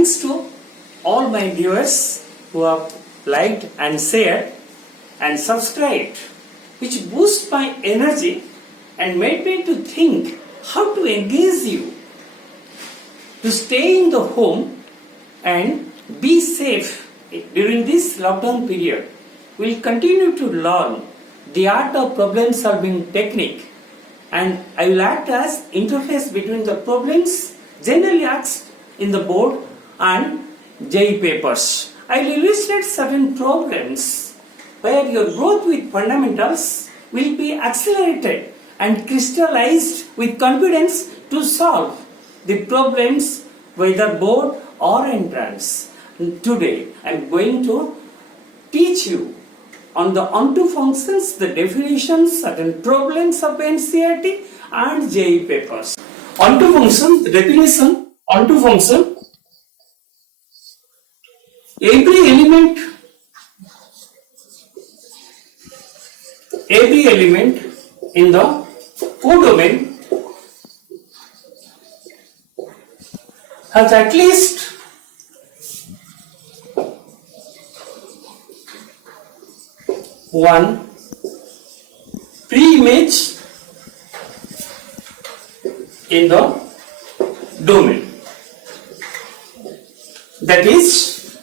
thanks to all my viewers who have liked and shared and subscribed, which boost my energy and made me to think how to engage you to stay in the home and be safe during this lockdown period. We'll continue to learn the art of problem solving technique, and I will act as interface between the problems generally asked in the board and JEE papers. I will illustrate certain problems where your growth with fundamentals will be accelerated and crystallized with confidence to solve the problems whether board or entrance. Today I am going to teach you on the onto functions, the definitions, certain problems of NCERT and JEE papers. Onto function, the definition, onto function, every element in the codomain has at least one pre-image in the domain. That is,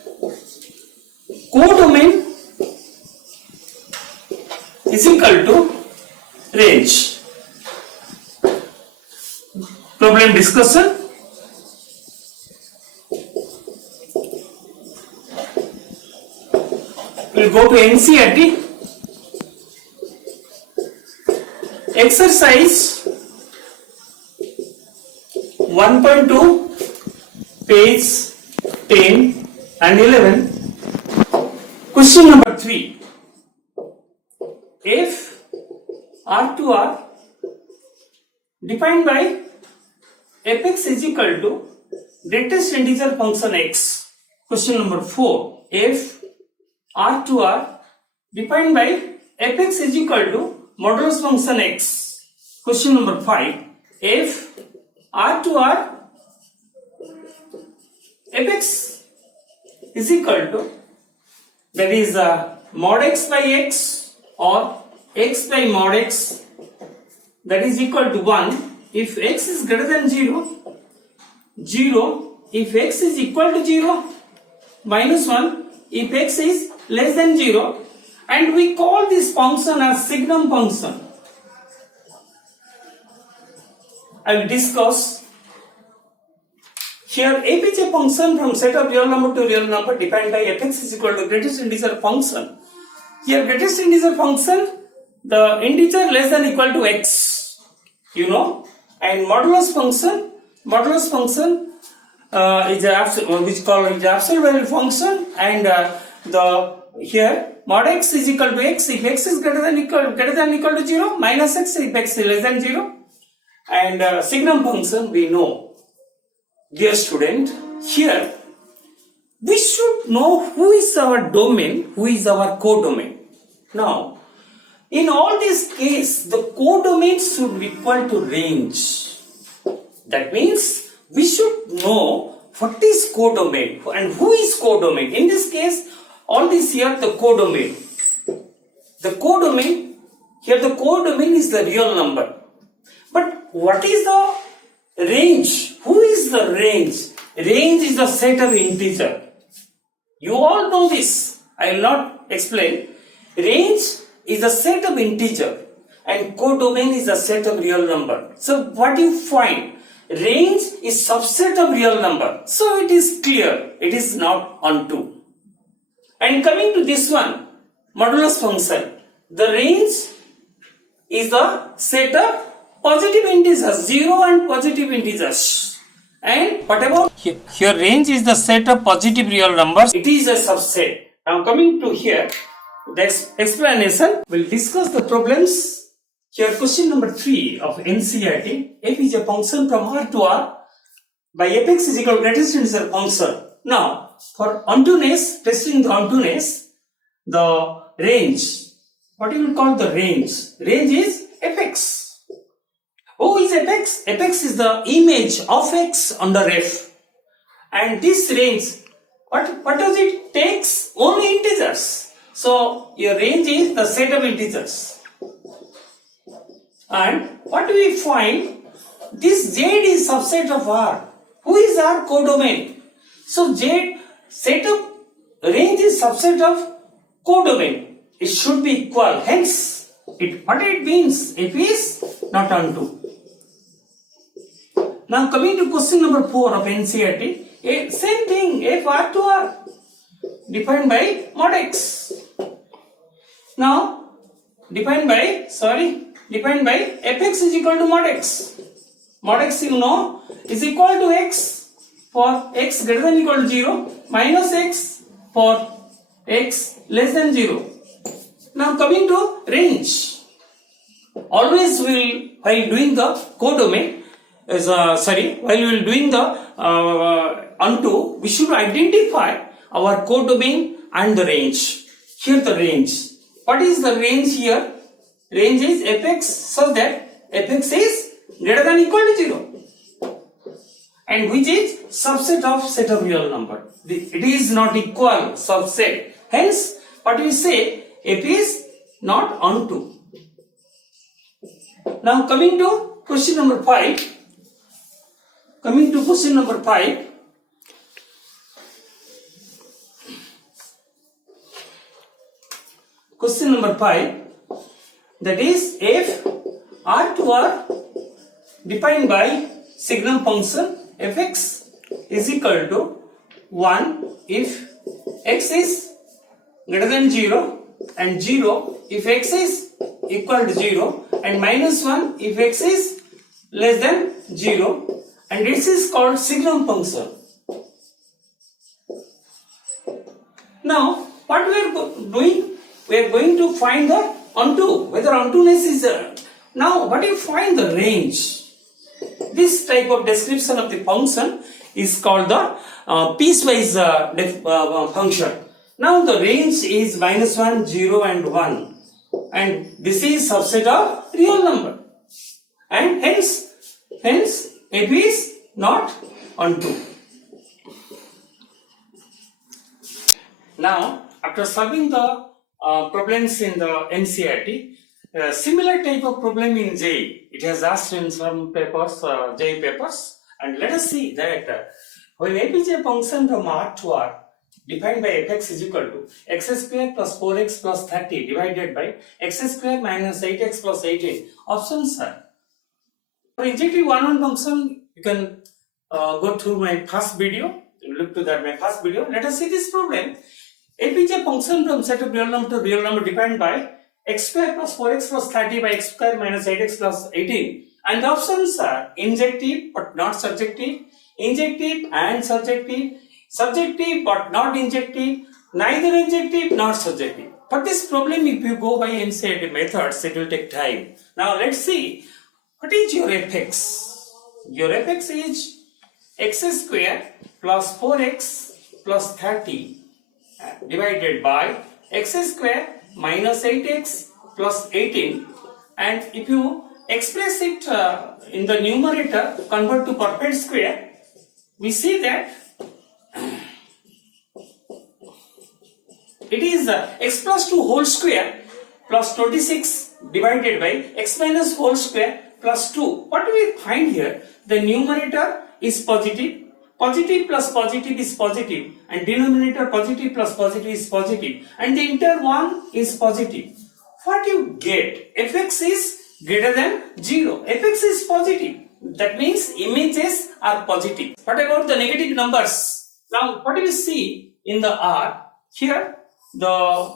codomain is equal to range. Problem discussion. We'll go to NCERT. Exercise 1.2, page 10 and 11. Question number 3. If R2R defined by fx is equal to greatest integer function x. Question number 4. If R2R defined by fx is equal to modulus function x. Question number 5. If R2R fx is equal to, that is mod x by x or x by mod x, that is equal to 1 if x is greater than 0, 0 if x is equal to 0, minus 1 if x is less than 0, and we call this function as signum function. I will discuss here. F is a function from set of real number to real number defined by fx is equal to greatest integer function. Here greatest integer function, the integer less than equal to x, and modulus function is which called is absolute value function, and the here mod x is equal to x if x is greater than equal to 0, minus x if x is less than 0, and signum function we know. Dear student, here we should know who is our domain, who is our codomain. Now, in all these cases, the codomain should be equal to range. That means we should know what is codomain and who is codomain. In this case, all this here the codomain. The codomain, here the codomain is the real number. But what is the range? Who is the range? Range is the set of integer. You all know this. I will not explain. Range is the set of integer and codomain is the set of real number. So what do you find? Range is subset of real number. So it is clear. It is not onto. And coming to this one, modulus function. The range is the set of positive integers, 0 and positive integers. And what about here? Range is the set of positive real numbers. It is a subset. Now coming to here, the explanation. We'll discuss the problems. Here question number 3 of NCERT. F is a function from R to R by fx is equal to greatest integer function. Now for ontoness, testing the ontoness, the range. What you will call the range? Range is fx. Who is fx? Fx is the image of x under f. And this range, what does it takes? Only integers. So your range is the set of integers. And what do we find? This Z is subset of R. Who is R? Codomain. So Z set of range is subset of codomain. It should be equal. Hence, what it means? If is not onto. Now coming to question number 4 of NCERT, same thing, F R to R, defined by mod X. Now, defined by Fx is equal to mod X. Mod X you know is equal to X for X greater than equal to 0 minus X for X less than 0. Now coming to range, always while doing the codomain, while we will doing the onto, we should identify our codomain and the range. Here the range. What is the range here? Range is Fx such that Fx is greater than equal to 0. And which is subset of set of real number. It is not equal subset. Hence, what we say, F is not onto. Now coming to question number 5. Question number 5, that is F R to R defined by signum function Fx is equal to 1 if X is greater than 0 and 0 if X is equal to 0 and minus 1 if X is less than 0. And this is called signum function. Now, what we are doing? We are going to find the onto, whether ontoness is there. Now, what do you find the range? This type of description of the function is called the piecewise function. Now, the range is minus 1, 0 and 1. And this is subset of real number. And hence, F is not onto. Now, after solving the problems in the NCERT, similar type of problem in JEE. It has asked in some papers, JEE papers, and let us see that when f is a function from R to R, defined by Fx is equal to x square plus 4x plus 30 divided by x square minus 8x plus 18. Options are. For injective one-on function, you can go through my first video. Look to that my first video. Let us see this problem. F is a function from set of real number to real number defined by x square plus 4x plus 30 by x square minus 8x plus 18. And the options are injective but not surjective, injective and surjective, subjective but not injective, neither injective nor surjective. For this problem, if you go by NCERT methods, it will take time. Now let's see. What is your Fx? Your Fx is x square plus 4x plus 30 divided by x square minus 8x plus 18. And if you express it in the numerator, convert to perfect square, we see that it is x plus 2 whole square plus 26 divided by x minus whole square plus 2. What do we find here? The numerator is positive, positive plus positive is positive, and denominator positive plus positive is positive, and the entire one is positive. What you get? Fx is greater than 0. Fx is positive. That means images are positive. What about the negative numbers? Now, what do we see in the R? Here, the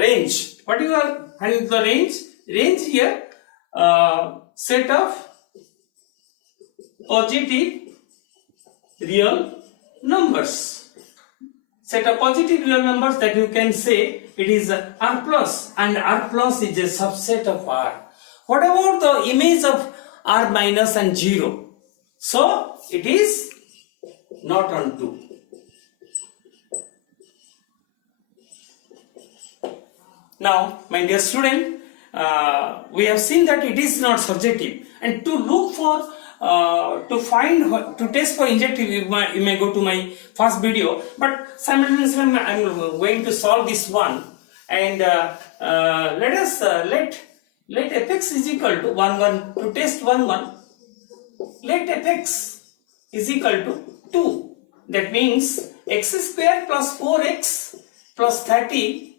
range. What you are finding the range? Range here, set of positive real numbers. Set of positive real numbers that you can say it is R plus, and R plus is a subset of R. What about the image of R minus and 0? So it is not onto. Now, my dear student, we have seen that it is not surjective, and to look for to find, to test for injective, you may go to my first video, but simultaneously I am going to solve this one, and let fx is equal to 1 1 to test 1 1. Let fx is equal to 2. That means x square plus 4x plus 30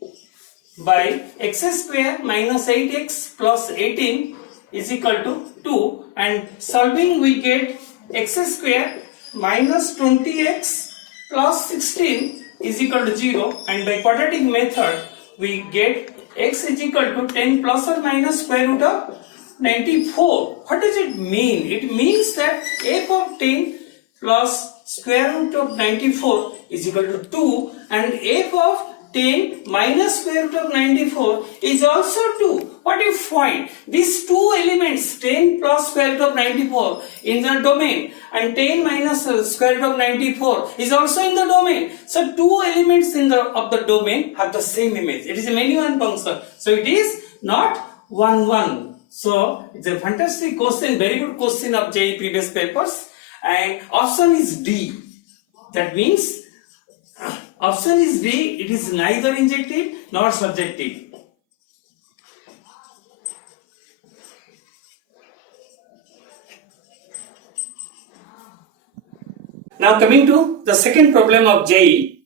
by x square minus 8x plus 18 is equal to 2, and solving we get x square minus 20x plus 16 is equal to 0, and by quadratic method we get x is equal to 10 plus or minus square root of 94. What does it mean? It means that f of 10 plus square root of 94 is equal to 2, and f of 10 minus square root of 94 is also 2. What you find? These two elements, 10 plus square root of 94 in the domain and 10 minus square root of 94 is also in the domain. So two elements of the domain have the same image. It is a many one function. So it is not 1 1. So it's a fantastic question, very good question of JEE previous papers, and option is D. That means option is D, it is neither injective nor subjective. Now coming to the second problem of JEE,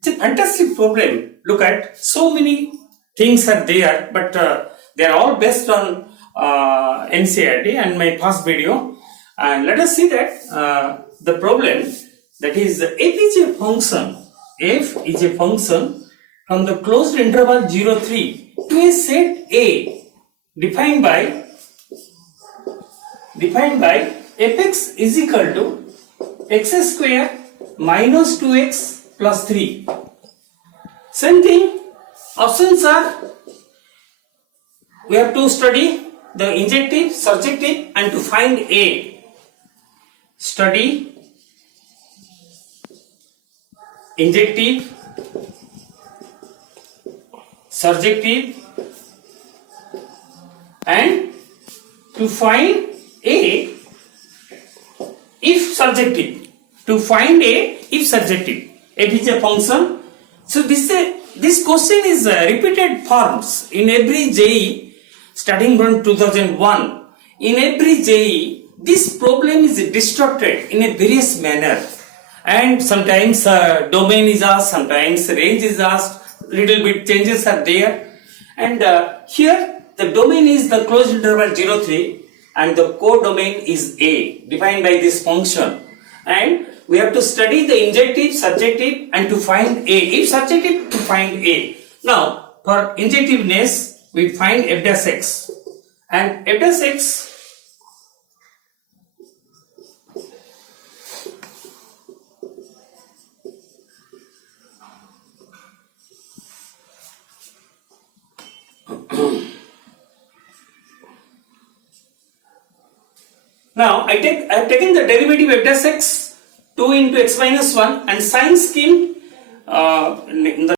it's a fantastic problem. Look at, so many things are there, but they are all based on NCERT and my past video. And let us see that the problem, that is f is a function. F is a function from the closed interval 0 3 to a set A defined by fx is equal to x square minus 2x plus 3. Same thing, options are, we have to study the injective, surjective, and to find A. Study injective, surjective, and to find A if surjective. To find A if surjective. F is a function. So this question is repeated forms in every JEE starting from 2001. In every JEE, this problem is distorted in a various manner, and sometimes domain is asked, sometimes range is asked, little bit changes are there, and here the domain is the closed interval 0 3 and the codomain is A defined by this function, and we have to study the injective, surjective, and to find A. If surjective, to find A. Now for injectiveness we find f dash x, and f dash x now I have taken the derivative f dash x 2 into x minus 1 and sign scheme.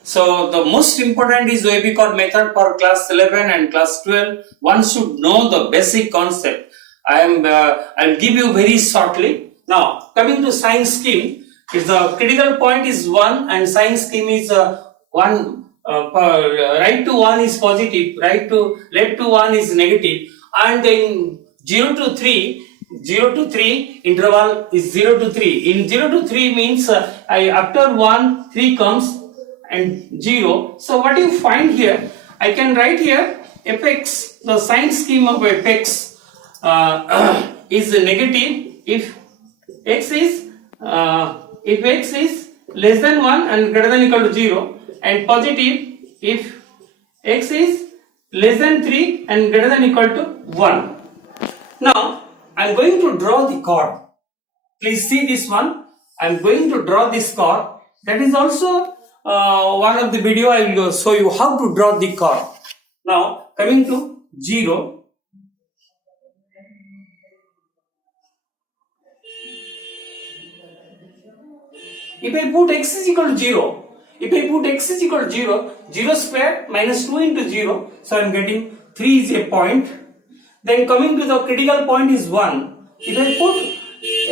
So the most important is Webicor method for class 11 and class 12. One should know the basic concept. I'll give you very shortly. Now coming to sign scheme, if the critical point is 1 and sign scheme is 1, right to 1 is positive, left to 1 is negative, and then 0 to 3 interval is 0 to 3. In 0 to 3 means after 1 3 comes and 0. So what you find here, I can write here fx, the sign scheme of fx is negative if x is less than 1 and greater than equal to 0, and positive if x is less than 3 and greater than equal to 1. Now I am going to draw the chord. Please see this one. I am going to draw this chord. That is also one of the video I will show you how to draw the chord. Now coming to 0. If I put x is equal to 0, 0 square minus 2 into 0, so I am getting 3 is a point. Then coming to the critical point is 1. If I put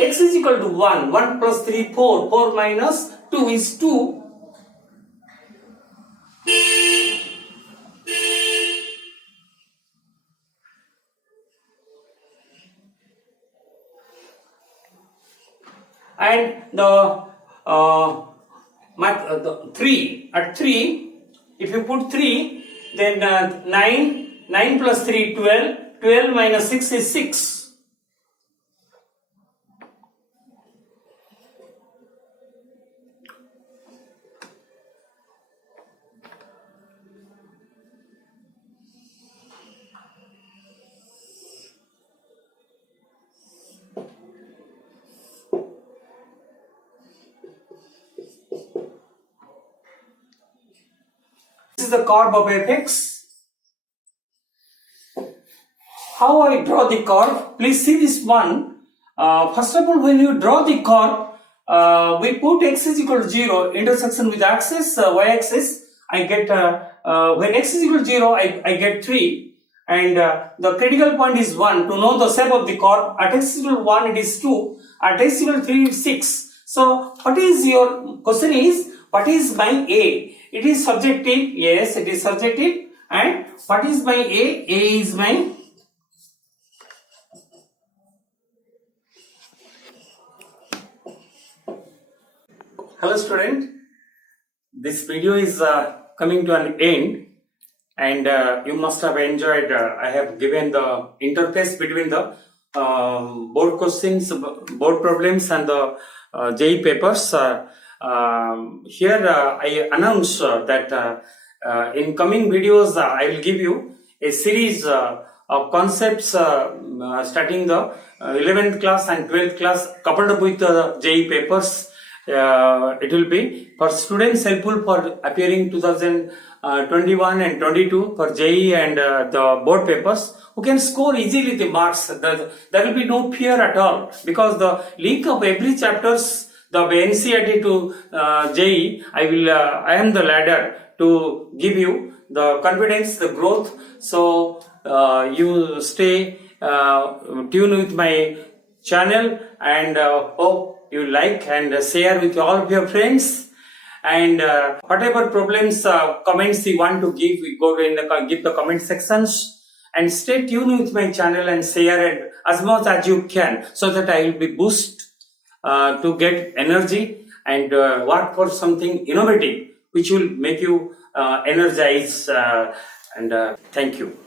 x is equal to 1, 1 plus 3, 4, 4 minus 2 is 2. And the 3, at 3, if you put 3, then 9 plus 3, 12, 12 minus 6 is 6. This is the curve of fx. How I draw the curve? Please see this one. First of all, when you draw the curve, we put x is equal to 0, intersection with axis, y-axis. I get, when x is equal to 0, I get 3. And the critical point is 1. To know the shape of the curve, at x is equal to 1, it is 2. At x is equal to 3, it is 6. So, what is your question is, what is my A? It is subjective. Yes, it is subjective. And what is my A? A is my Hello student, this video is coming to an end, and you must have enjoyed. I have given the interface between the board questions, board problems and the JEE papers. Here I announce that in coming videos I will give you a series of concepts starting the 11th class and 12th class coupled up with the JEE papers. It will be for students helpful for appearing 2021 and 22 for JEE and the board papers, who can score easily the marks. There will be no fear at all, because the link of every chapters, the NCERT to JEE, I am the ladder to give you the confidence, the growth. So you stay tuned with my channel, and hope you like and share with all of your friends. And whatever problems, comments you want to give, we go in the give the comment sections, and stay tuned with my channel and share it as much as you can, so that I will be boost to get energy and work for something innovative which will make you energize. And thank you.